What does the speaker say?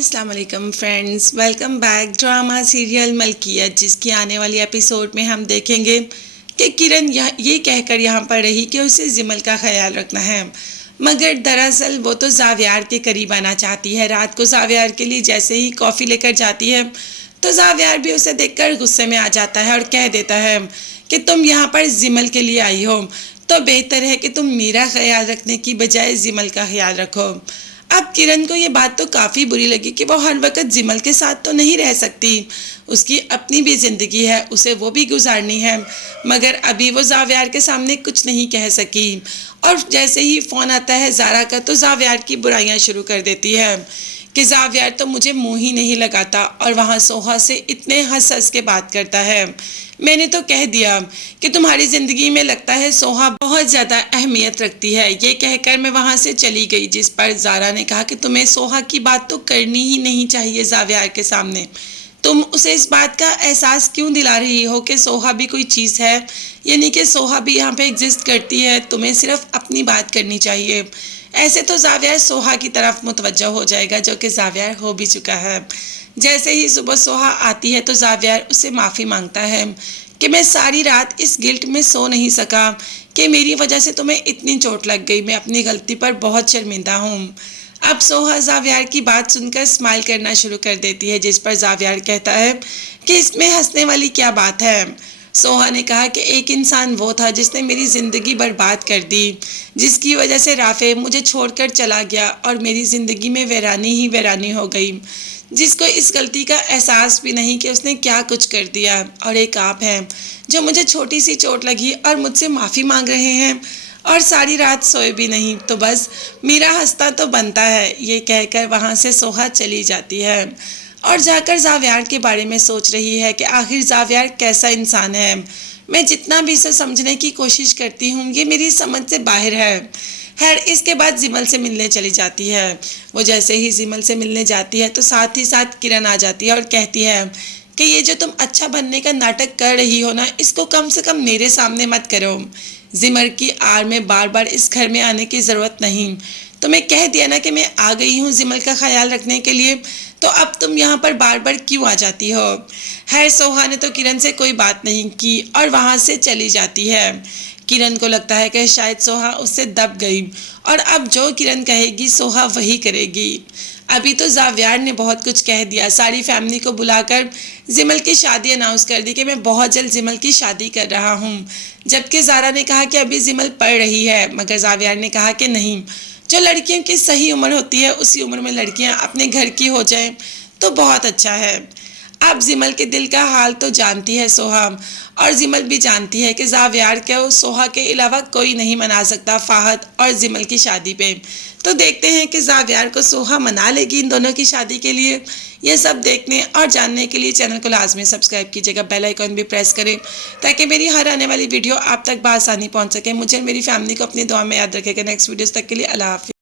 अस्सलाम वालेकुम friends, welcome back drama serial Malkiyat, जिसकी आने वाली एपिसोड में हम देखेंगे कि किरण ये कहकर यहाँ पर रही कि उसे जिमल का ख्याल रखना है, मगर दरअसल वो तो जावियार के करीब आना चाहती है। रात को जावियार के लिए जैसे ही कॉफ़ी लेकर जाती है तो जावियार भी उसे देखकर गुस्से में आ जाता है और कह देता है कि तुम यहाँ पर जिमल के लिए आई हो तो बेहतर है कि तुम मेरा ख्याल रखने की बजाय जिमल का ख्याल रखो। अब किरण को ये बात तो काफ़ी बुरी लगी कि वो हर वक्त जिमल के साथ तो नहीं रह सकती, उसकी अपनी भी ज़िंदगी है, उसे वो भी गुजारनी है, मगर अभी वो जावियार के सामने कुछ नहीं कह सकी। और जैसे ही फ़ोन आता है ज़ारा का तो जावियार की बुराइयां शुरू कर देती है कि जावियार तो मुझे मुंह ही नहीं लगाता और वहाँ सोहा से इतने हंस हंस के बात करता है। मैंने तो कह दिया कि तुम्हारी ज़िंदगी में लगता है सोहा बहुत ज़्यादा अहमियत रखती है। ये कहकर मैं वहाँ से चली गई, जिस पर ज़ारा ने कहा कि तुम्हें सोहा की बात तो करनी ही नहीं चाहिए जावियार के सामने। तुम उसे इस बात का एहसास क्यों दिला रही हो कि सोहा भी कोई चीज़ है, यानी कि सोहा भी यहाँ पे एग्जिस्ट करती है। तुम्हें सिर्फ अपनी बात करनी चाहिए। ऐसे तो जावियार सोहा की तरफ मुतवज्जह हो जाएगा, जो कि जावियार हो भी चुका है। जैसे ही सुबह सोहा आती है तो जावियार उससे माफ़ी मांगता है कि मैं सारी रात इस गिल्ट में सो नहीं सका कि मेरी वजह से तुम्हें इतनी चोट लग गई। मैं अपनी गलती पर बहुत शर्मिंदा हूँ। अब सोहा जावियार की बात सुनकर स्माइल करना शुरू कर देती है, जिस पर जावियार कहता है कि इसमें हंसने वाली क्या बात है। सोहा ने कहा कि एक इंसान वो था जिसने मेरी ज़िंदगी बर्बाद कर दी, जिसकी वजह से राफे मुझे छोड़कर चला गया और मेरी ज़िंदगी में वीरानी ही वीरानी हो गई, जिसको इस गलती का एहसास भी नहीं कि उसने क्या कुछ कर दिया। और एक आप हैं जो मुझे छोटी सी चोट लगी और मुझसे माफ़ी मांग रहे हैं और सारी रात सोए भी नहीं, तो बस मेरा हंसता तो बनता है। ये कहकर वहाँ से सोहा चली जाती है और जाकर जावियार के बारे में सोच रही है कि आखिर जावियार कैसा इंसान है। मैं जितना भी इसे समझने की कोशिश करती हूँ ये मेरी समझ से बाहर है। खैर, इसके बाद जिमल से मिलने चली जाती है। वो जैसे ही जिमल से मिलने जाती है तो साथ ही साथ किरण आ जाती है और कहती है कि ये जो तुम अच्छा बनने का नाटक कर रही हो ना, इसको कम से कम मेरे सामने मत करो। जिमल की आड़ में बार बार इस घर में आने की ज़रूरत नहीं। तो मैं कह दिया ना कि मैं आ गई हूँ जिमल का ख्याल रखने के लिए, तो अब तुम यहाँ पर बार बार क्यों आ जाती हो। खैर, सोहा ने तो किरण से कोई बात नहीं की और वहाँ से चली जाती है। किरण को लगता है कि शायद सोहा उससे दब गई और अब जो किरण कहेगी सोहा वही करेगी। अभी तो जावियार ने बहुत कुछ कह दिया, सारी फैमिली को बुलाकर जिमल की शादी अनाउंस कर दी कि मैं बहुत जल्द जिमल की शादी कर रहा हूँ। जबकि ज़ारा ने कहा कि अभी जिमल पढ़ रही है, मगर जावियार ने कहा कि नहीं, जो लड़कियों की सही उम्र होती है उसी उम्र में लड़कियाँ अपने घर की हो जाएं तो बहुत अच्छा है। अब जिमल के दिल का हाल तो जानती है सोहा, और जिमल भी जानती है कि जावियार को सोहा के अलावा कोई नहीं मना सकता फाहद और जिमल की शादी पे। तो देखते हैं कि जावियार को सोहा मना लेगी इन दोनों की शादी के लिए। ये सब देखने और जानने के लिए चैनल को लाजमी सब्सक्राइब कीजिएगा, बेल आइकन भी प्रेस करें ताकि मेरी हर आने वाली वीडियो आप तक बआसानी पहुंच सके। मुझे मेरी फैमिली को अपनी दुआ में याद रखेगा। नेक्स्ट वीडियोस तक के लिए अल्लाह हाफिज़।